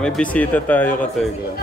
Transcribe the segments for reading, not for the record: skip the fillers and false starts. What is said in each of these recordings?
May bisita tayo ka Tegram.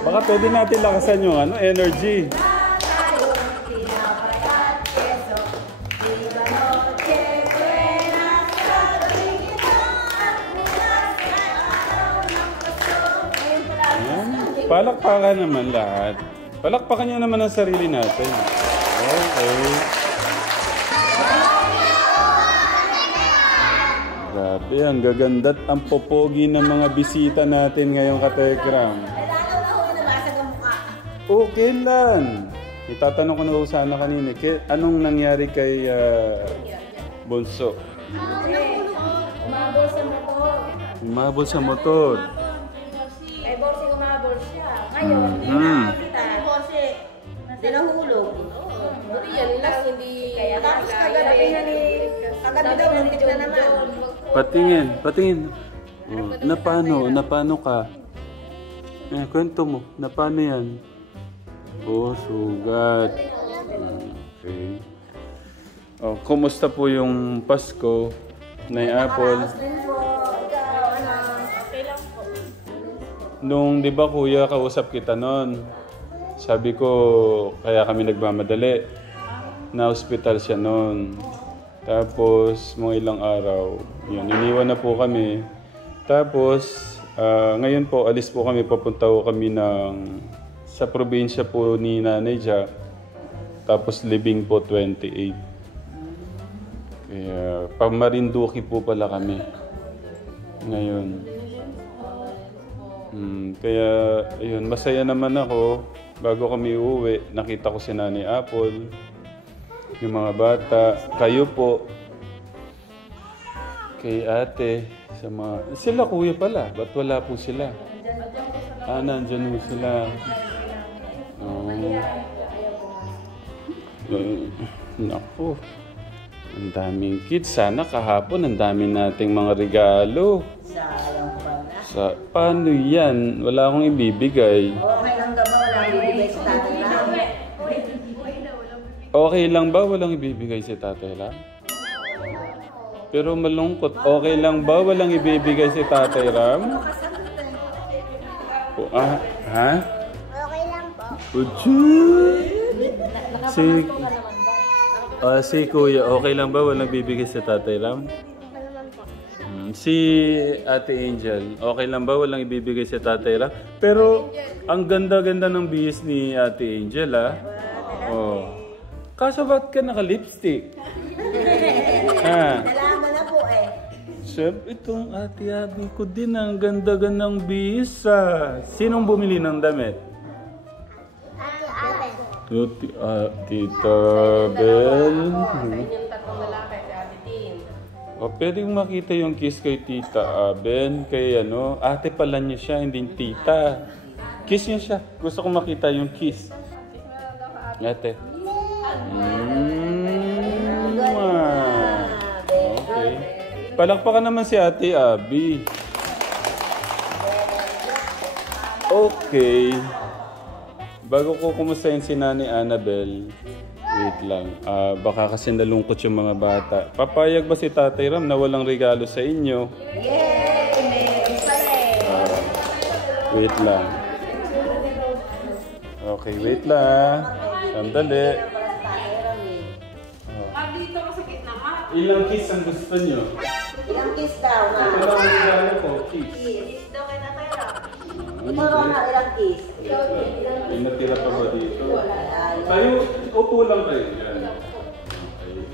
Baka pwede natin lakasan yung energy. Palakpakan naman lahat. Palakpakan nyo naman ang sarili natin. Okay. Grabe, ang gaganda't ang popogi ng mga bisita natin ngayong ka-Tegram. Okay lang. Itatanong ko na sana kanina, anong nangyari kay Bunso? Umabol sa motor. Umabol sa motor. Ay, Borsi umabol siya. Ngayon, kita. Borsi, dinahulog. Buti yan lang, hindi... Tapos kagabi daw, nantik na naman. Patingin. Oh, napano ka? Kwento mo, napano yan? Oh, sugat. Okay. Oh, kumusta po yung Pasko? Nay Apple? Nung, di ba kuya, kausap kita noon. Sabi ko, kaya kami nagmamadali. Na-hospital siya noon. Tapos, mga ilang araw, yun, iniwan na po kami. Tapos, ngayon po, alis po kami, papunta po kami sa probinsya po ni Nanay Jack. Tapos, living po 28. Kaya, Marinduque po pala kami. Ngayon. Kaya, ayun, masaya naman ako. Bago kami uuwi, nakita ko si Nanay Apple, yung mga bata, kayo po, kay ate, sila kuya pala, ba't wala po sila? Nandyan po sila. Naku, ang daming kids. Sana kahapon, ang daming nating mga regalo. Paano yan? Wala akong ibibigay. Okay lang ba? Wala ibibigay sa tatay lang? Okay lang ba? Walang ibibigay si Tatay Ram? Pero malungkot. Okay lang ba? Walang ibibigay si Tatay Ram? Ha? Okay lang po. Si Kuya, okay lang ba? Walang bibigay si Tatay Ram? Si Ate Angel, okay lang ba? Walang ibibigay si Tatay Ram? Pero, ang ganda-ganda ng bihis ni Ate Angel, Oh. Kaso ba't ka naka-lipstick? Nalaman na po Siyempre, itong Ate Abby ko din, ang ganda-gandang bihis, Sinong bumili ng damit? Tita Bel. Pwede makita yung kiss kay Tita Aben, kay ate pala niya siya, hindi tita. Kiss niya siya. Gusto kong makita yung kiss. Ate. Okay. Palakpakan naman si Ate Abby. Okay. Bago ko kumustahin si Nani Annabel, wait lang. Baka kasi nalungkot yung mga bata. Papayag ba si Tatay Ram na walang regalo sa inyo? Wait lang. Okay, wait lang. Sandali. Ilang kiss ang gusto nyo? Ilang kiss daw na? Ilang regalo ko? Kiss. Kiss daw kay Tatay Ram. Ito na ilang kiss. May natira pa ba dito? Tayo, Upo lang kayo. Yan. Okay.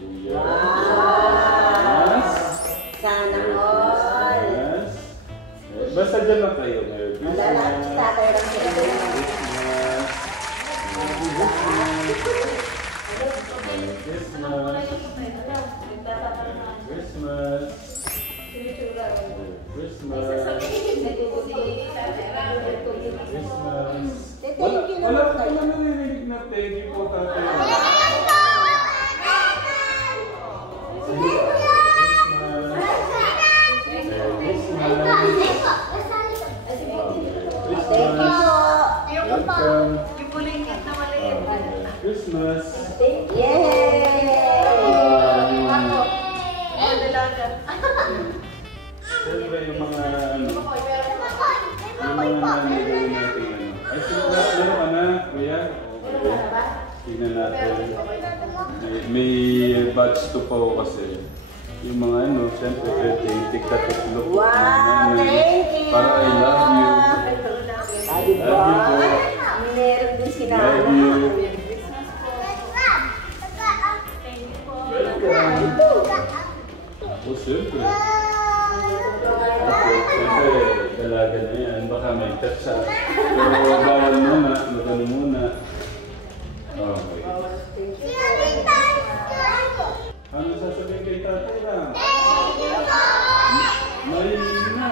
Kuya. Yes. Sana all. Yes. Basta dyan lang kayo. Malala si tatay lang sila. Wala ko narinig na thank you po tatay. Christmas. Siyempre yung mga nagawin natin ay siyempre meron ka na, kuya? Tingnan natin. May batch to po kasi. Yung mga siyempre take that look. Wow, thank you! Para I love you. Love you po. Meron din sila. Love you. Oh, siyempre. Siyempre, dalaga na yan. Baka may touch siya. Pero bawal muna. Magano muna. Okay. Ano sasabihin kay tatay lang? Marinig na.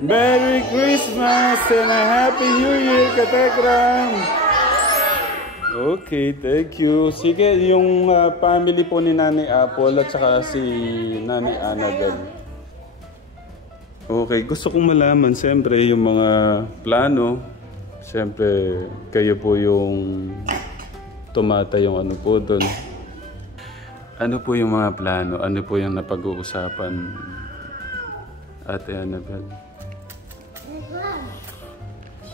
Merry Christmas and a Happy New Year, Katekram! Okay, thank you. Sige, yung family po ni Nanay Apple at saka si Nanay Annabel. Okay, gusto kong malaman siyempre yung mga plano. Siyempre, kayo po yung tumata yung ano po doon. Ano po yung mga plano? Ano po yung napag-uusapan, Ate Annabel?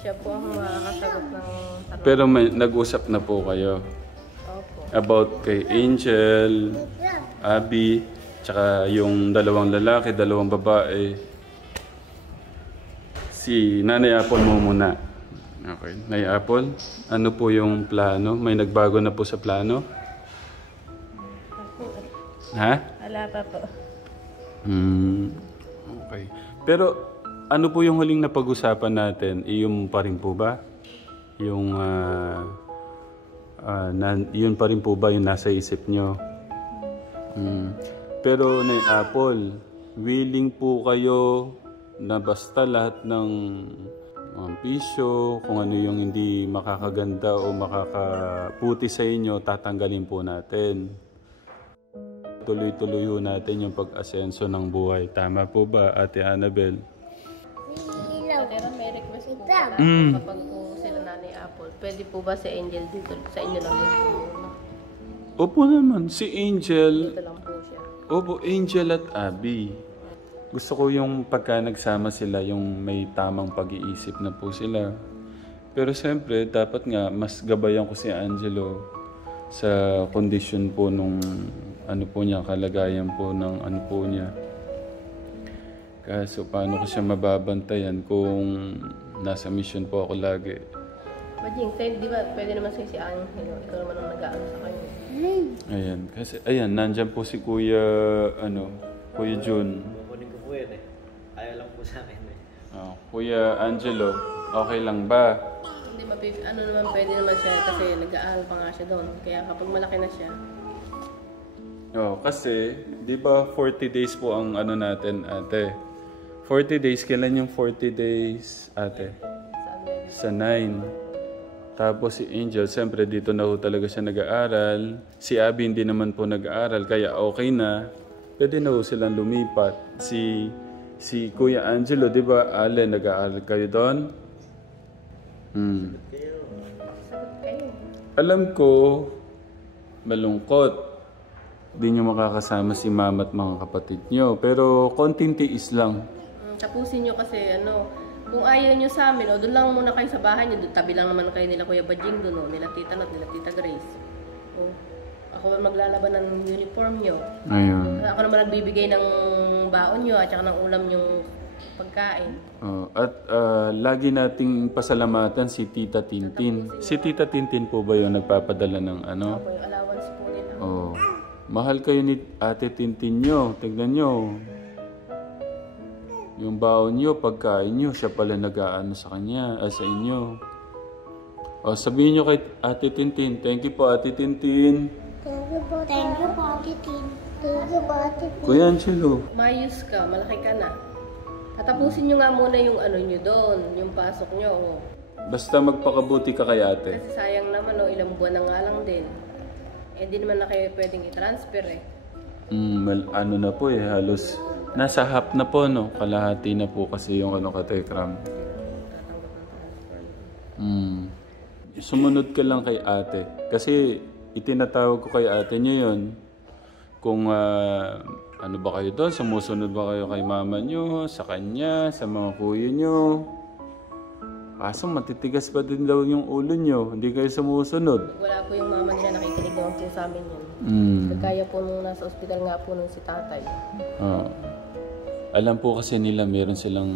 Siya po ang makakasagot ng tanong. Pero may nag-usap na po kayo Opo. about kay Angel, Abby, tsaka yung dalawang lalaki, dalawang babae. Si Nanay Apple mo muna. Okay. Nanay Apple, ano po yung plano? May nagbago na po sa plano? Ha? Wala pa po. Okay. Pero ano po yung huling napag-usapan natin? Yung pa rin po ba? Yung yun pa rin po ba yung nasa isip nyo? Pero Nanay Apple, willing po kayo na basta lahat ng pisyo, kung ano yung hindi makakaganda o makakaputi sa inyo, tatanggalin po natin. Tuloy-tuloy ho natin yung pag-asenso ng buhay. Tama po ba, Ate Annabel? Pero may request po pala kapag po sila Nanay Apple. Pwede po ba si Angel dito? Sa inyo lang din po muna. Opo naman, si Angel. Dito lang po siya. Opo, Angel at Abby. Gusto ko yung pagka nagsama sila, yung may tamang pag-iisip na po sila. Pero siyempre, dapat nga, mas gabayan ko si Angelo sa kondisyon po nung ano po niya, kalagayan po ng ano po niya. Kaso paano ko siya mababantayan kung nasa mission po ako lagi? Bajing, di ba pwede naman si Angelo? Ikaw naman ang nag-aano sa kanya. Ayan, kasi ayan, nandyan po si Kuya, Kuya Jun. Kukunin ko po yun eh. Ayaw lang po sa akin eh. Kuya Angelo, okay lang ba? Hindi, ano naman pwede naman siya kasi nag-aaral pa nga siya doon. Kaya kapag malaki na siya, kasi, di ba 40 days po ang ano natin, ate? 40 days, kailan yung 40 days, ate? Sa 9. Tapos si Angel, siyempre dito na ho talaga siya nag-aaral. Si Abby hindi naman po nag-aaral, kaya okay na. Pwede na ho silang lumipat. Si Kuya Angelo, di ba, Ale, nag-aaral kayo doon? sagot kayo. Alam ko, malungkot. Di nyo makakasama si mama at mga kapatid nyo. Pero konting tiis lang. Tapusin nyo kasi kung ayaw nyo sa amin, doon lang muna kayo sa bahay nyo. Doon tabi lang naman kayo nila Kuya Bajing doon, nila Tita Nat, nila Tita Grace. Ako maglalaban ng uniform nyo. Ayun. Ako naman nagbibigay ng baon nyo at saka ng ulam yung pagkain. At lagi nating pasalamatan si Tita Tintin. Si Tita Tintin po ba yung nagpapadala ng ano? Opo, yung allowance po nila. Oh. Mahal kayo ni Ate Tintin nyo. Tignan nyo. Yung baon nyo, pagkain nyo, siya pala nag-aano sa kanya, sa inyo. Sabihin nyo kay Ate Tintin. Thank you po, Ate Tintin. Thank you po, Ate Tin. Thank you po, Ate Tin. Kuya Angelo. Mayos ka, malaki ka na. Tatapusin nyo nga muna yung ano nyo doon, yung pasok nyo. Basta magpakabuti ka kay ate. Kasi sayang naman, ilang buwan na nga lang din. Di naman na kayo pwedeng i-transfer eh. Ano na po halos nasa half na po, no? Kalahati na po kasi yung ano katekram. Sumunod ka lang kay ate. Kasi itinatawag ko kay ate niyo yun. Kung ano ba kayo doon? Sumusunod ba kayo kay mama nyo, sa kanya, sa mga kuya nyo? Kaso matitigas pa din daw yung ulo nyo. Hindi kayo sumusunod. Wala po yung mama nila, nakikinig naman po sa amin yun. Kagaya po nung nasa ospital nga po nung si tatay. Alam po kasi nila meron silang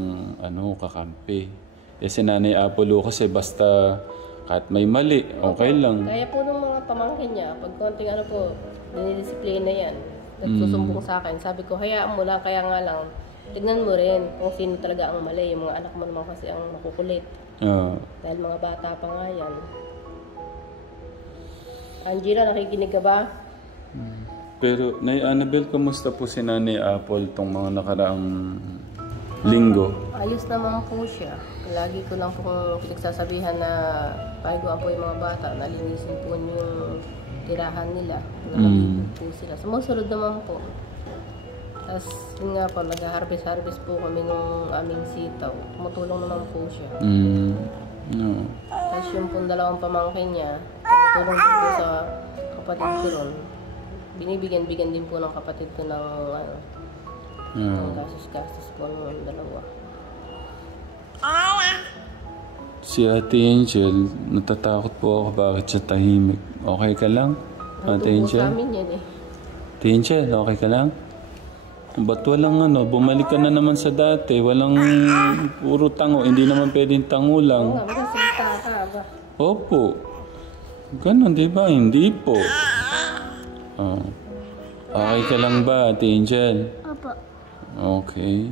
kakampi. Si Nanay Apollo kasi basta kahit may mali, okay lang. Kaya po nung mga pamangkin niya, pag konting dinidisiplina yan. Nagsusumbong sa akin. Sabi ko, hayaan mo lang, kaya nga lang, tignan mo rin kung sino talaga ang mali. Yung mga anak mo naman kasi ang makukulit. Dahil mga bata pa nga yan. Angela, nakikinig ka ba? Pero, Nay Annabel, kamusta po si Nanay Apple itong mga nakaraang linggo? Ayos naman po siya. Lagi ko lang po pinagsasabihan na paiguan po yung mga bata, nalinisin po yung tirahan nila. Nakalimutan po sila. Sumusunod naman po. Tapos yun nga po, nag-harvest po kami nung aming sitaw. Tumutulong naman po siya. No. Tapos yung pong dalawang pamangkin niya, tumutulong din po sa kapatid ko ron. Binibigyan din po ng kapatid ko ng ng gastos po ng dalawa. Si Ate Angel, natatakot po ako bakit siya tahimik. Okay ka lang? Ate Angel? Sa amin yan eh. Ate Angel, okay ka lang? Ba't walang bumalik ka na naman sa dati, walang puro tango, hindi naman pwedeng tango lang. Oo nga, magsasalita ka ba? Opo. Ganon, di ba? Hindi po. Okay ka lang ba, Ate Angel? Opo. Okay.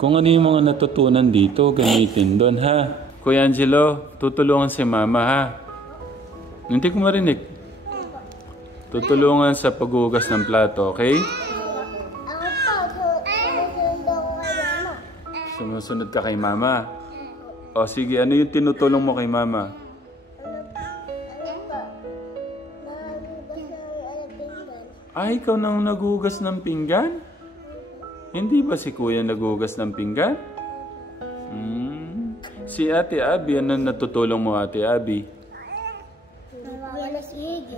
Kung ano yung mga natutunan dito, gamitin doon, ha? Kuya Angelo, tutulungan si Mama, ha? Hindi ko marinig. Tutulungan sa paghugas ng plato, okay? Sumusunod ka kay Mama. O sige, ano yung tinutulong mo kay Mama? Ikaw nang naghugas ng pinggan? Hindi ba si Kuya naghugas ng pinggan? Si Ate Abby, ano natutulong mo, Ate Abby?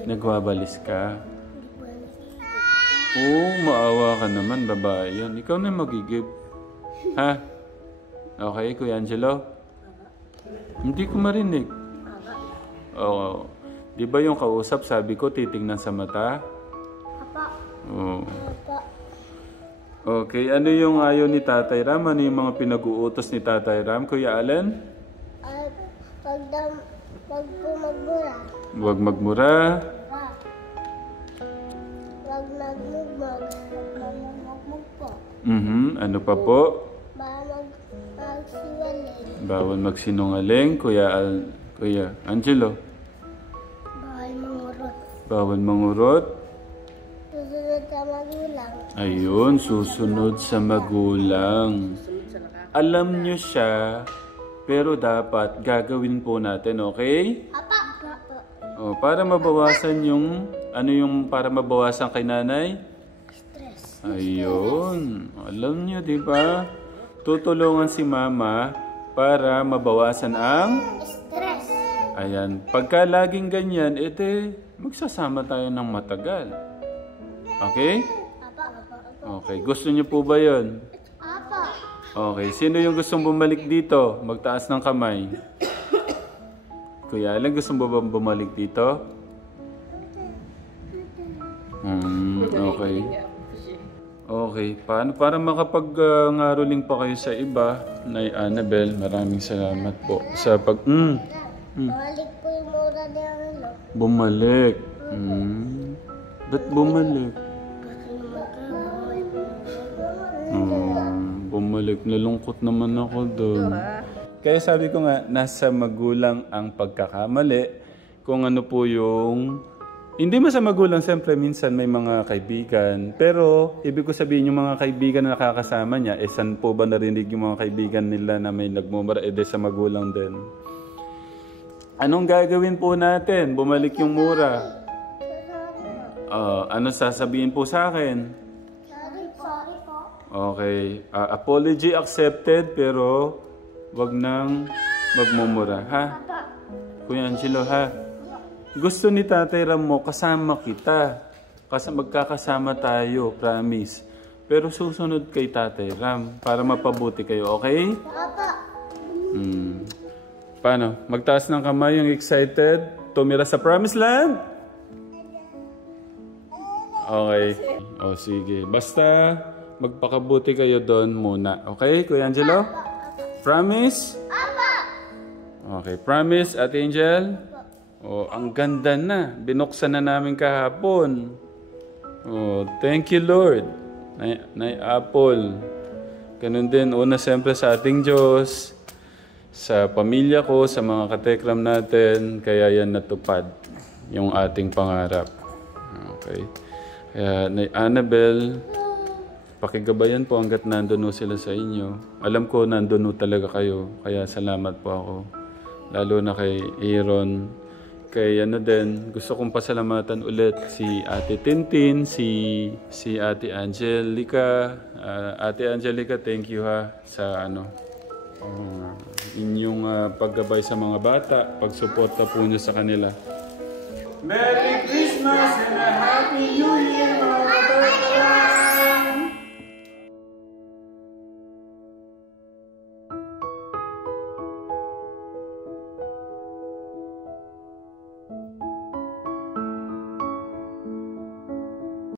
Nagwawalis ka? Maawa ka naman, babae yan. Ikaw na magigib. Ha? Okay, Kuya Angelo? Hindi ko marinig. Oo. Di ba yung kausap, sabi ko, titingnan sa mata? Oo. Okay, ano yung ayaw ni Tatay Ram? Ano yung mga pinag-uutos ni Tatay Ram, Kuya Allen? Wag po magmura. Huwag magmura. Wag nagmugmag po. Ano pa po? Magsiwaling. Bawal magsinungaling, Kuya Angelo. Bawal mangurot. Bawal mangurot. Susunod sa magulang. Ayun, susunod sa magulang. Alam nyo siya, pero dapat gagawin po natin, okay? Apa. Para mabawasan para mabawasan kay nanay? Stress. Ayun, alam nyo, di ba? Tutulungan si Mama para mabawasan ang Stress. ayan. Pagka laging ganyan, magsasama tayo ng matagal. Okay? Okay. Gusto niyo po ba yun? Apa. Okay. Sino yung gustong bumalik dito? Magtaas ng kamay. Kuya Alan, gusto mo ba bumalik dito? Okay. Okay. Paano? Para makapag-ngaroling pa kayo sa iba, Nay Annabel, maraming salamat po sa Balik po yung mura niya, ano. Bumalik. Ba't bumalik? Bumalik. Nalungkot naman ako doon. Kaya sabi ko nga, nasa magulang ang pagkakamali. Kung ano po yung... Hindi mo sa magulang, siyempre minsan may mga kaibigan. Pero, ibig ko sabihin yung mga kaibigan na nakakasama niya, saan po ba narinig yung mga kaibigan nila na may nagmumura? Sa magulang din. Anong gagawin po natin? Bumalik yung mura. Ano sasabihin po sa akin? Sorry po. Okay. Apology accepted, pero wag nang magmumura, ha? Kuya Angelo, ha? Gusto ni Tatay Ram mo, kasama kita. Kasi magkakasama tayo, promise. Pero susunod kay Tatay Ram para mapabuti kayo, okay? Paano? Magtaas ng kamay yung excited? Tumira sa Promised Land? Okay. O sige. Basta magpakabuti kayo doon muna. Okay, Kuya Angelo? Promise? Okay, promise, Ate Angel? Oh, ang ganda na. Binuksan na namin kahapon. Oh, thank you, Lord. Nay Apple. Ganun din, una siyempre sa ating Diyos, sa pamilya ko, sa mga katekram natin, kaya yan natupad yung ating pangarap. Okay. Kaya, Nay Annabel, pakigabayan po hanggat nandun sila sa inyo. Alam ko nandun talaga kayo, kaya salamat po ako. Lalo na kay Aaron. Kay ano din, gusto kong pasalamatan ulit si Ate Tintin, si Ate Angelica. Ate Angelica, thank you ha sa inyong paggabay sa mga bata, pagsuporta po niyo sa kanila. Merry